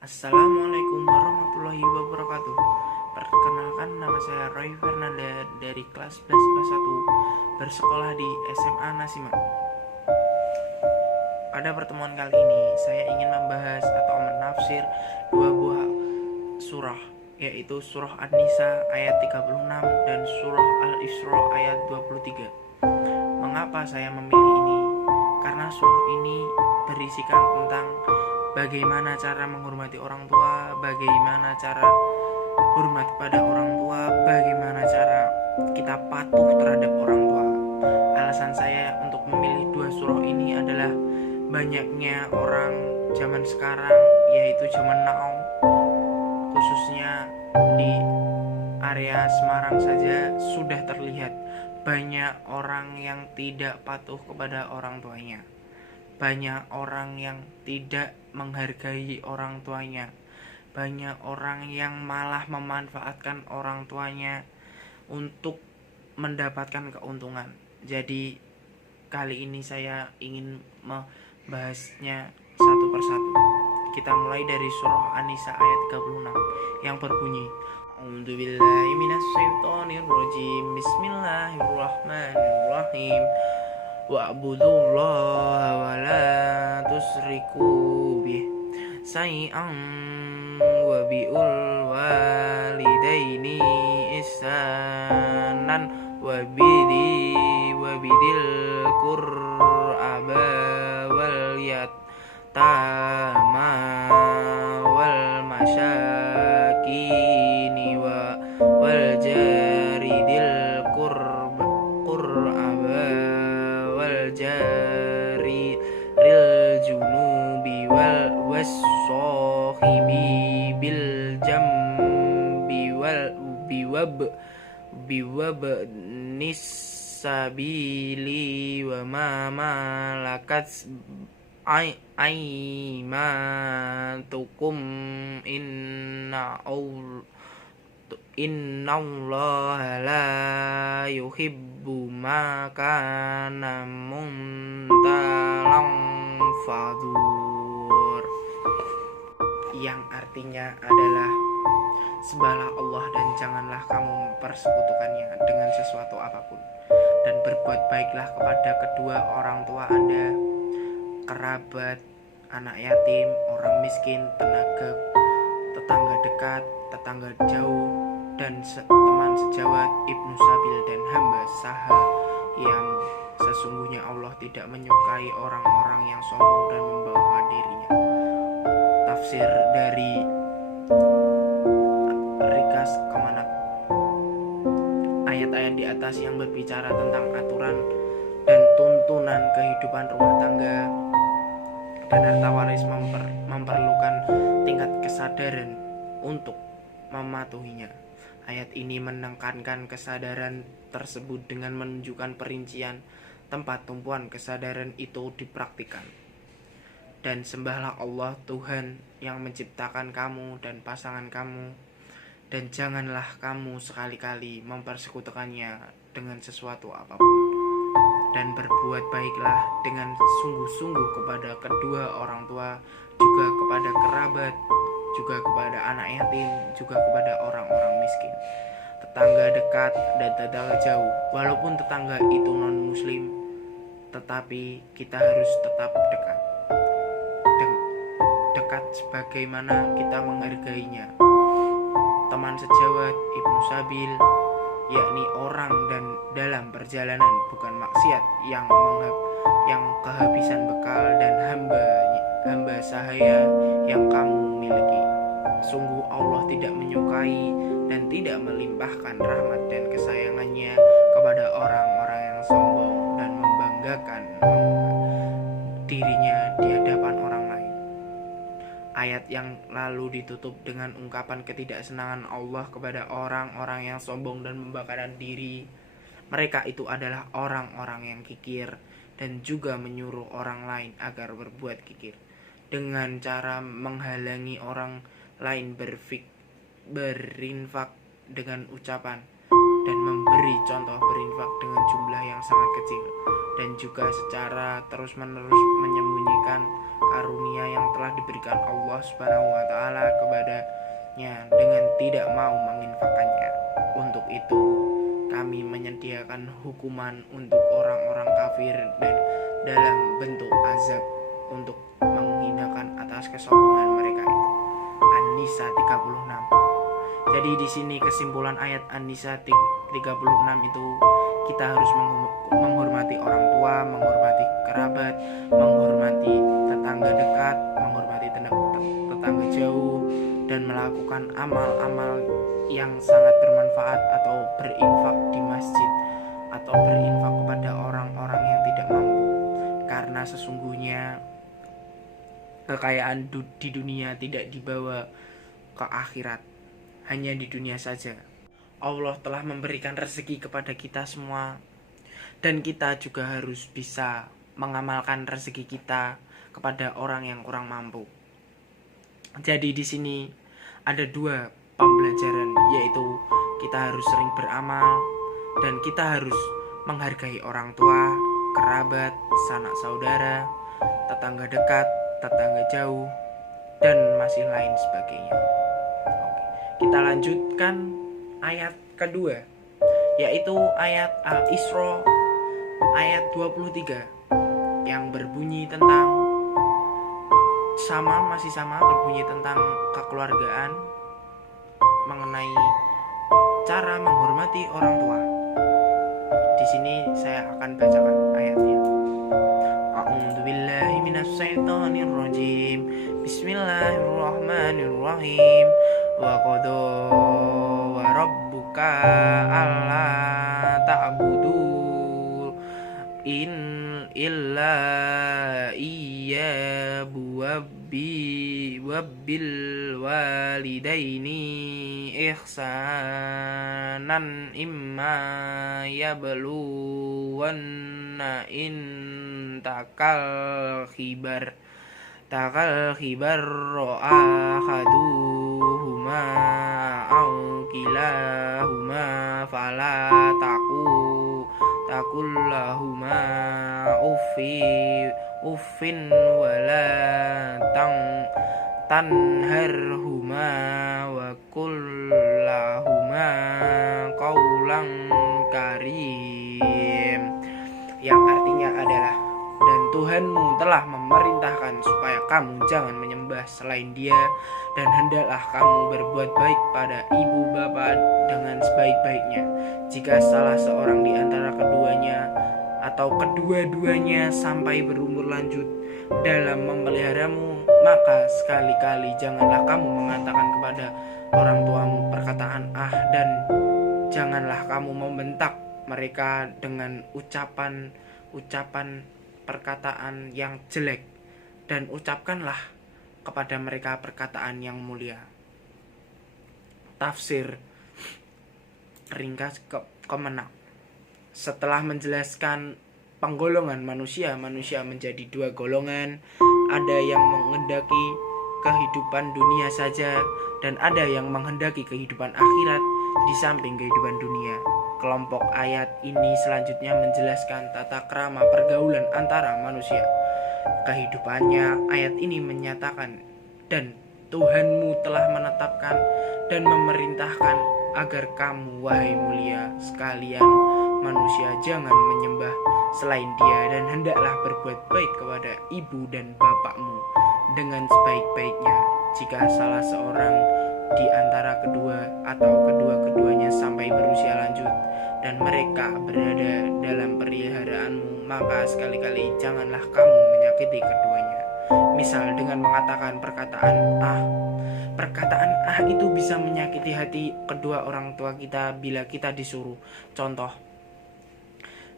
Assalamualaikum warahmatullahi wabarakatuh. Perkenalkan, nama saya Roy Fernanda dari kelas 11 IPA 1, bersekolah di SMA Nasima. Pada pertemuan kali ini saya ingin membahas atau menafsir dua buah surah, yaitu surah An-Nisa ayat 36 dan surah Al-Isra ayat 23. Mengapa saya memilih ini? Karena surah ini berisikan tentang bagaimana cara menghormati orang tua, bagaimana cara hormat kepada orang tua, bagaimana cara kita patuh terhadap orang tua. Alasan saya untuk memilih dua surah ini adalah banyaknya orang zaman sekarang, yaitu zaman now, khususnya di area Semarang saja sudah terlihat banyak orang yang tidak patuh kepada orang tuanya. Banyak orang yang tidak menghargai orang tuanya. Banyak orang yang malah memanfaatkan orang tuanya untuk mendapatkan keuntungan. Jadi kali ini saya ingin membahasnya satu persatu. Kita mulai dari surah An-Nisa ayat 36 yang berbunyi, A'udzubillahi minasyaitonirrajim. Bismillahirrahmanirrahim. Wa'budullaha wa la tusriku bih syai'an wa bi'ul walidaini ihsanan wa bidil qur'aba wal yatama wal masyakini wal jaridil qur'aba jari ril junubi wal wassahibi bil jambi wal biwab nisabili wa ma malakat aimatukum Innallaha la yuhibbu ma kana muntalang fadur, yang artinya adalah sembahlah Allah dan janganlah kamu mempersekutukannya dengan sesuatu apapun, dan berbuat baiklah kepada kedua orang tua Anda, kerabat, anak yatim, orang miskin, tetangga dekat, tetangga jauh, dan teman sejawat, ibnu sabil, dan hamba saha, yang sesungguhnya Allah tidak menyukai orang-orang yang sombong dan membawa dirinya. Tafsir dari Rikas Kemenak. Ayat-ayat di atas yang berbicara tentang aturan dan tuntunan kehidupan rumah tangga dan harta waris memerlukan tingkat kesadaran untuk mematuhinya. Ayat ini menekankan kesadaran tersebut dengan menunjukkan perincian tempat tumpuan kesadaran itu dipraktikkan. Dan sembahlah Allah Tuhan yang menciptakan kamu dan pasangan kamu, dan janganlah kamu sekali-kali mempersekutukannya dengan sesuatu apapun. Dan berbuat baiklah dengan sungguh-sungguh kepada kedua orang tua, juga kepada kerabat, juga kepada anak yatim, juga kepada orang-orang miskin, tetangga dekat dan tetangga jauh. Walaupun tetangga itu non-muslim, tetapi kita harus tetap dekat sebagaimana kita menghargainya. Teman sejawat, ibnu sabil, yakni orang dan dalam perjalanan, bukan maksiat, yang kehabisan bekal, dan hamba sahaya yang kamu miliki. Sungguh Allah tidak menyukai dan tidak melimpahkan rahmat dan kesayangannya kepada orang-orang yang sombong dan membanggakan dirinya di hadapan orang lain. Ayat yang lalu ditutup dengan ungkapan ketidaksenangan Allah kepada orang-orang yang sombong dan membanggakan diri. Mereka itu adalah orang-orang yang kikir dan juga menyuruh orang lain agar berbuat kikir dengan cara menghalangi orang lain berinfak dengan ucapan, dan memberi contoh berinfak dengan jumlah yang sangat kecil, dan juga secara terus-menerus menyembunyikan karunia yang telah diberikan Allah Subhanahu wa taala kepadanya dengan tidak mau menginfakkannya. Untuk itu, kami menyediakan hukuman untuk orang-orang kafir dan dalam bentuk azab untuk menghinakan atas kesombongan mereka itu. An-Nisa 36. Jadi di sini kesimpulan ayat An-Nisa 36 itu kita harus menghormati orang tua, menghormati kerabat, menghormati tetangga dekat, menghormati tetangga jauh, dan melakukan amal-amal yang sangat bermanfaat atau berinfak di masjid atau berinfak kepada orang-orang yang tidak mampu. Karena sesungguhnya kekayaan di dunia tidak dibawa ke akhirat, hanya di dunia saja. Allah telah memberikan rezeki kepada kita semua, dan kita juga harus bisa mengamalkan rezeki kita kepada orang yang kurang mampu. Jadi di sini ada dua pembelajaran, yaitu kita harus sering beramal dan kita harus menghargai orang tua, kerabat, sanak saudara, tetangga dekat, tetangga jauh, dan masih lain sebagainya. Kita lanjutkan ayat kedua, yaitu ayat Al-Isra ayat 23 yang berbunyi tentang masih berbunyi tentang kekeluargaan, mengenai cara menghormati orang tua. Di sini saya akan bacakan ayatnya. A'udzubillahi minasyaitonirrajim. Bismillahirrahmanirrahim. Wa qada wa rabbuka alla ta'budu illa iyyahu wabbil walidaini ihsanan imma yablughanna takal khibar ahaduhuma aw kilahuma fala takullahuma uffin wala tanharhuma wa kullahuma qaulan karim, yang artinya adalah, dan Tuhanmu telah memerintahkan supaya kamu jangan menyembah selain Dia, dan hendaklah kamu berbuat baik pada ibu bapa dengan sebaik-baiknya. Jika salah seorang di antara keduanya atau kedua-duanya sampai berumur lanjut dalam memeliharamu, maka sekali-kali janganlah kamu mengatakan kepada orang tuamu perkataan dan janganlah kamu membentak mereka dengan ucapan perkataan yang jelek, dan ucapkanlah kepada mereka perkataan yang mulia. Tafsir ringkas Kemenak. Setelah menjelaskan penggolongan manusia menjadi dua golongan, ada yang menghendaki kehidupan dunia saja dan ada yang menghendaki kehidupan akhirat di samping kehidupan dunia. Kelompok ayat ini selanjutnya menjelaskan tata krama pergaulan antara manusia. Kehidupannya, ayat ini menyatakan, dan Tuhanmu telah menetapkan dan memerintahkan agar kamu, wahai mulia sekalian manusia, jangan menyembah selain Dia, dan hendaklah berbuat baik kepada ibu dan bapakmu dengan sebaik-baiknya. Jika salah seorang di antara kedua atau kedua-keduanya sampai berusia lanjut dan mereka berada dalam peliharaanmu, maka sekali-kali janganlah kamu menyakiti keduanya. Misal dengan mengatakan perkataan itu bisa menyakiti hati kedua orang tua kita bila kita disuruh. Contoh,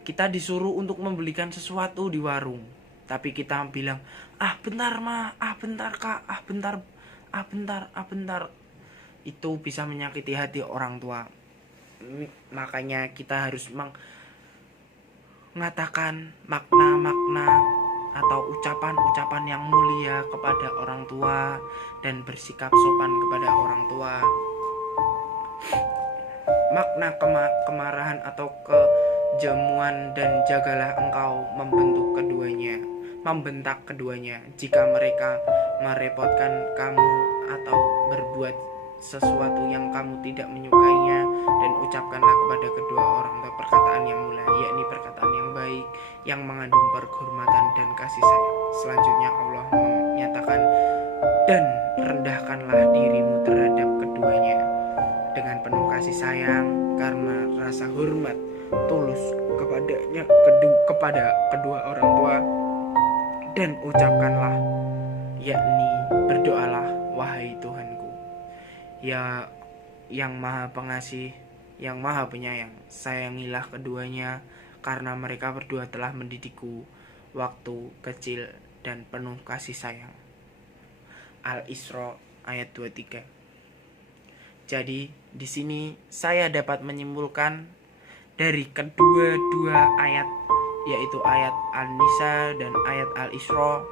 kita disuruh untuk membelikan sesuatu di warung, tapi kita bilang, bentar ma, bentar kak, bentar. Itu bisa menyakiti hati orang tua. Makanya kita harus mengatakan makna-makna atau ucapan-ucapan yang mulia kepada orang tua dan bersikap sopan kepada orang tua. Makna kemarahan atau kejemuan, dan jagalah engkau membentuk keduanya. membentak keduanya jika mereka merepotkan kamu atau berbuat sesuatu yang kamu tidak menyukainya, dan ucapkanlah kepada kedua orang tua perkataan yang mulia, yakni perkataan yang baik yang mengandung penghormatan dan kasih sayang. Selanjutnya Allah menyatakan, dan rendahkanlah dirimu terhadap keduanya dengan penuh kasih sayang karena rasa hormat tulus kepada kedua orang tua, dan ucapkanlah, yakni berdoalah, wahai Tuhanku, ya yang maha pengasih, yang maha penyayang, sayangilah keduanya karena mereka berdua telah mendidikku waktu kecil dan penuh kasih sayang. Al-Isra ayat 23. Jadi di sini saya dapat menyimpulkan dari kedua-dua ayat, yaitu ayat An-Nisa dan ayat Al-Isra,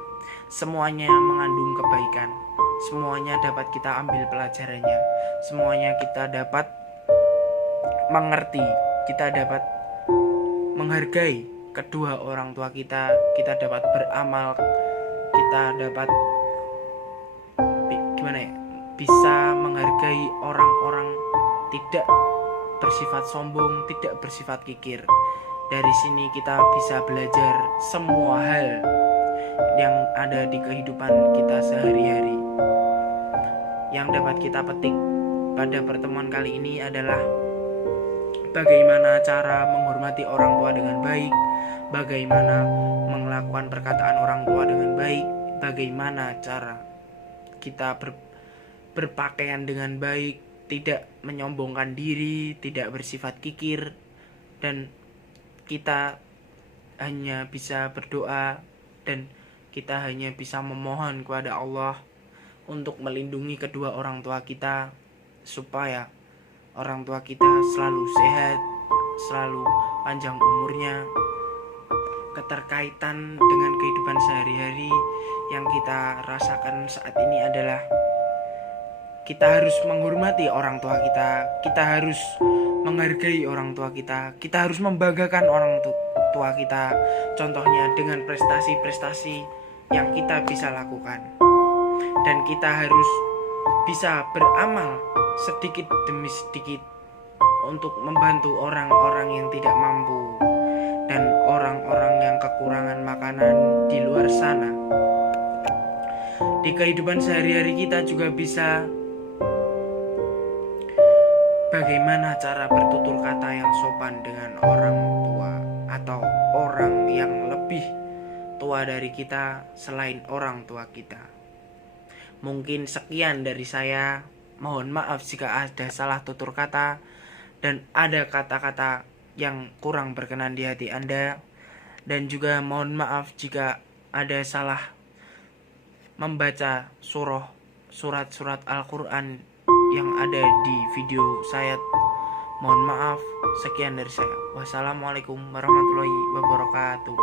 semuanya mengandung kebaikan. Semuanya dapat kita ambil pelajarannya. Semuanya kita dapat mengerti, kita dapat menghargai kedua orang tua kita, kita dapat beramal, kita dapat bisa menghargai orang-orang, tidak bersifat sombong, tidak bersifat kikir. Dari sini kita bisa belajar semua hal yang ada di kehidupan kita sehari-hari. Yang dapat kita petik pada pertemuan kali ini adalah bagaimana cara menghormati orang tua dengan baik, bagaimana melakukan perkataan orang tua dengan baik, bagaimana cara kita berpakaian dengan baik, tidak menyombongkan diri, tidak bersifat kikir, dan kita hanya bisa berdoa dan kita hanya bisa memohon kepada Allah untuk melindungi kedua orang tua kita, supaya orang tua kita selalu sehat, selalu panjang umurnya. Keterkaitan dengan kehidupan sehari-hari yang kita rasakan saat ini adalah kita harus menghormati orang tua kita, kita harus menghargai orang tua kita, kita harus membanggakan orang tua kita, contohnya dengan prestasi-prestasi yang kita bisa lakukan. Dan kita harus bisa beramal sedikit demi sedikit untuk membantu orang-orang yang tidak mampu dan orang-orang yang kekurangan makanan di luar sana. Di kehidupan sehari-hari kita juga bisa bagaimana cara bertutur kata yang sopan dengan orang tua atau orang yang lebih tua dari kita selain orang tua kita. Mungkin sekian dari saya. Mohon maaf jika ada salah tutur kata dan ada kata-kata yang kurang berkenan di hati Anda. Dan juga mohon maaf jika ada salah membaca surat-surat Al-Quran yang ada di video saya. Mohon maaf. Sekian dari saya. Wassalamualaikum warahmatullahi wabarakatuh.